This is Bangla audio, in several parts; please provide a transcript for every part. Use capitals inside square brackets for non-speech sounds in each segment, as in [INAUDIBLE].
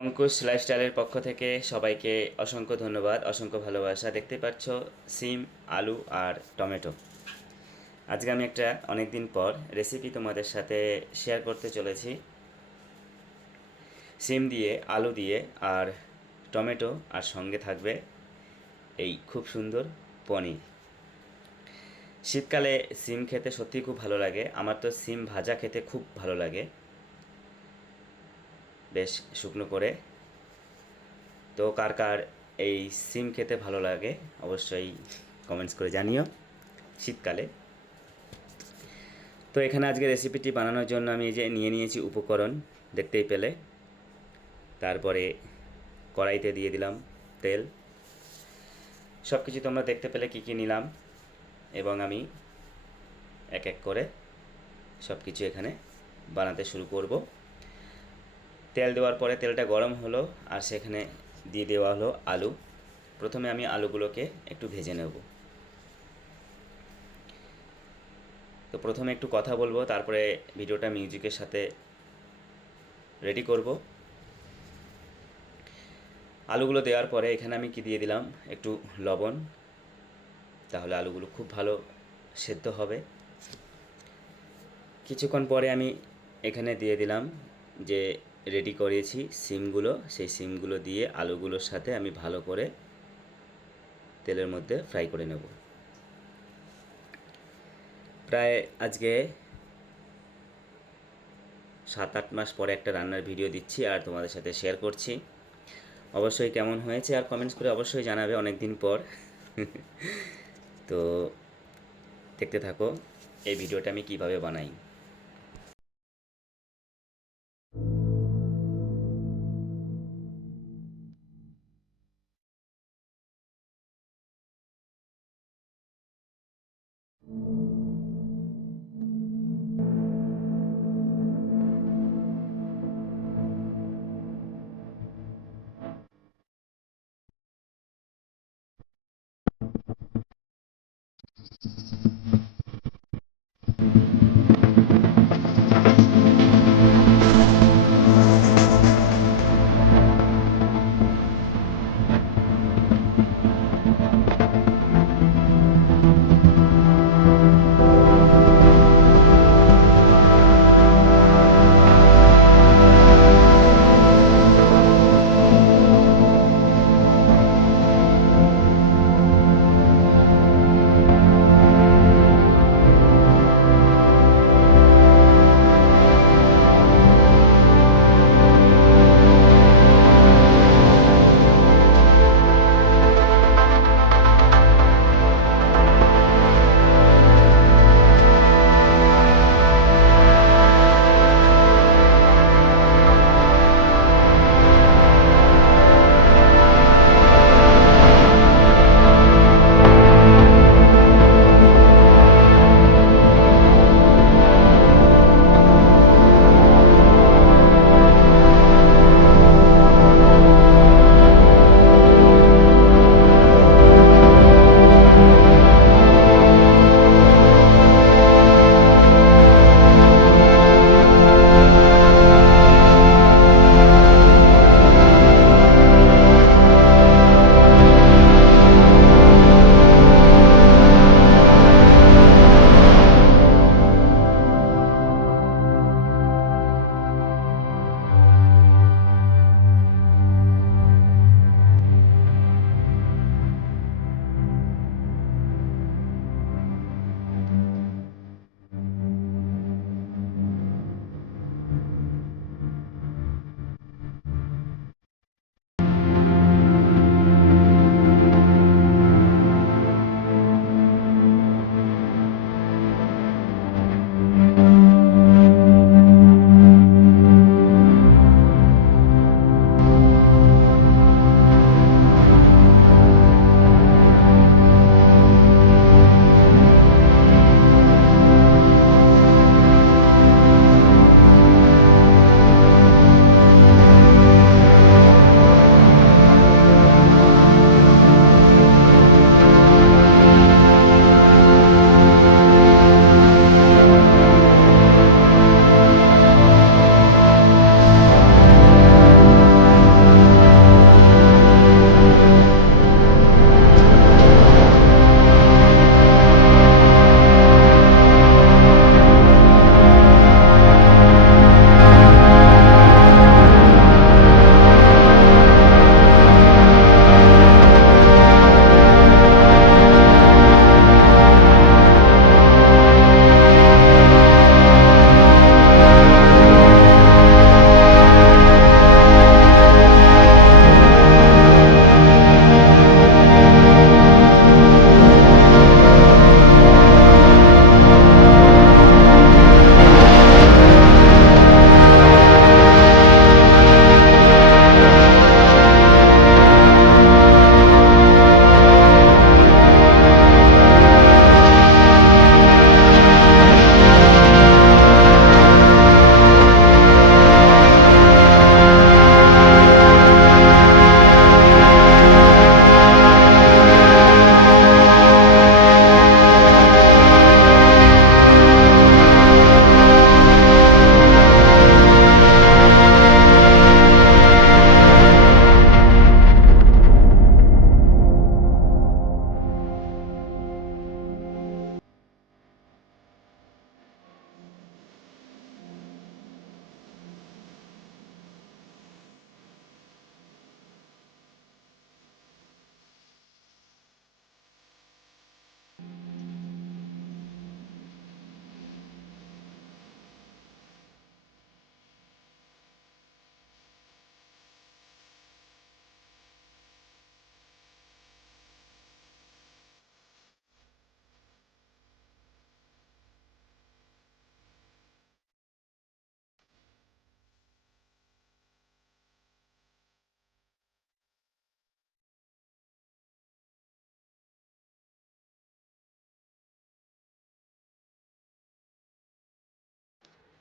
অঙ্কুশ লাইফস্টাইলের পক্ষ থেকে সবাইকে অসংখ্য ধন্যবাদ, অসংখ্য ভালোবাসা। দেখতে পাচ্ছ, সিম, আলু আর টমেটো। আজকে আমি একটা অনেক দিন পর রেসিপি তোমাদের সাথে শেয়ার করতে চলেছি। সিম দিয়ে, আলু দিয়ে আর টমেটো আর সঙ্গে থাকবে এই খুব সুন্দর পনির। শীতকালে সিম খেতে সত্যিই খুব ভালো লাগে। আমার তো সিম ভাজা খেতে খুব ভালো লাগে। বেশ শুকনো করে। তো কার কার এই সিম খেতে ভালো লাগে অবশ্যই কমেন্টস করে জানিও শীতকালে। তো এখানে আজকে রেসিপিটি বানানোর জন্য আমি এই যে নিয়ে নিয়েছি উপকরণ, দেখতেই পেলে। তারপরে কড়াইতে দিয়ে দিলাম তেল। সব কিছু তোমরা দেখতে পেলে কী কী নিলাম এবং আমি এক এক করে সব কিছু এখানে বানাতে শুরু করব। তেল দেওয়ার পরে তেলটা গরম হলো আর সেখানে দিয়ে দেওয়া হলো আলু। প্রথমে আমি আলুগুলোকে একটু ভেজে নেব। তো প্রথমে একটু কথা বলব, তারপরে ভিডিওটা মিউজিকের সাথে রেডি করব। আলুগুলো দেওয়ার পরে এখানে আমি কি দিয়ে দিলাম? একটু লবণ। তাহলে আলুগুলো খুব ভালো সেদ্ধ হবে। কিছুক্ষণ পরে আমি এখানে দিয়ে দিলাম যে রেডি করেছি সিমগুলো। সেই সিমগুলো দিয়ে আলুগুলোর সাথে আমি ভালো করে তেলের মধ্যে ফ্রাই করে নেব। প্রায় আজকে সাত আট মাস পরে একটা রান্নার ভিডিও দিচ্ছি আর তোমাদের সাথে শেয়ার করছি। অবশ্যই কেমন হয়েছে আর কমেন্টস করে অবশ্যই জানাবে অনেক দিন পর। [LAUGHS] তো দেখতে থাকো, এই ভিডিওটা আমি কীভাবে বানাই।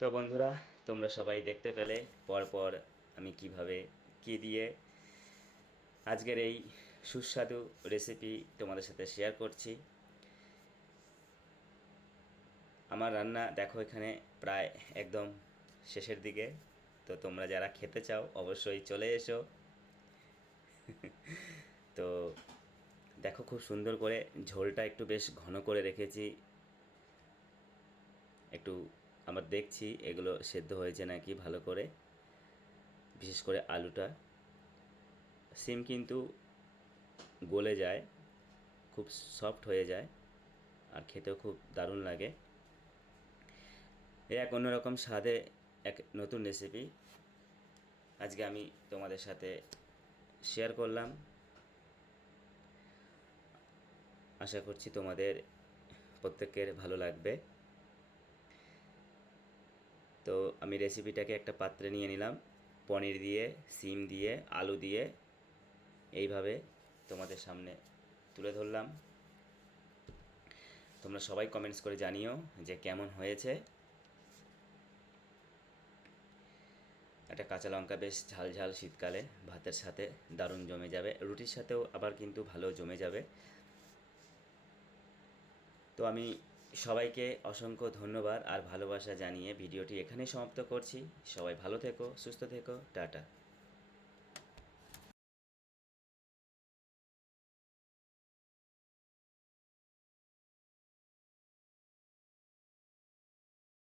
তো বন্ধুরা, তোমরা সবাই দেখতে পেলে পরপর আমি কীভাবে কি দিয়ে আজকের এই সুস্বাদু রেসিপি তোমাদের সাথে শেয়ার করছি। আমার রান্না দেখো এখানে প্রায় একদম শেষের দিকে। তো তোমরা যারা খেতে চাও, অবশ্যই চলে এসো। [LAUGHS] তো দেখো খুব সুন্দর করে ঝোলটা একটু বেশ ঘন করে রেখেছি। একটু আমার দেখছি এগুলো সেদ্ধ হয়েছে নাকি ভালো করে, বিশেষ করে আলুটা। সিম কিন্তু গলে যায়, খুব সফট হয়ে যায় আর খেতেও খুব দারুণ লাগে। এক অন্যরকম স্বাদে এক নতুন রেসিপি আজকে আমি তোমাদের সাথে শেয়ার করলাম। আশা করছি তোমাদের প্রত্যেকের ভালো লাগবে। তো আমি রেসিপিটাকে একটা পাত্রে নিয়ে নিলাম। পনির দিয়ে, সিম দিয়ে, আলু দিয়ে। এইভাবে তোমাদের সামনে তুলে ধরলাম। তোমরা সবাই কমেন্টস করে জানিও যে কেমন হয়েছে। একটা কাঁচা লঙ্কা বেশ ঝাল ঝাল শীতকালে ভাতের সাথে দারুণ জমে যাবে। রুটির সাথেও আবার কিন্তু ভালো জমে যাবে। তো আমি সবাইকে অসংখ্য ধন্যবাদ আর ভালোবাসা জানিয়ে ভিডিওটি এখানেই সমাপ্ত করছি। সবাই ভালো থেকো, সুস্থ থেকো, টাটা।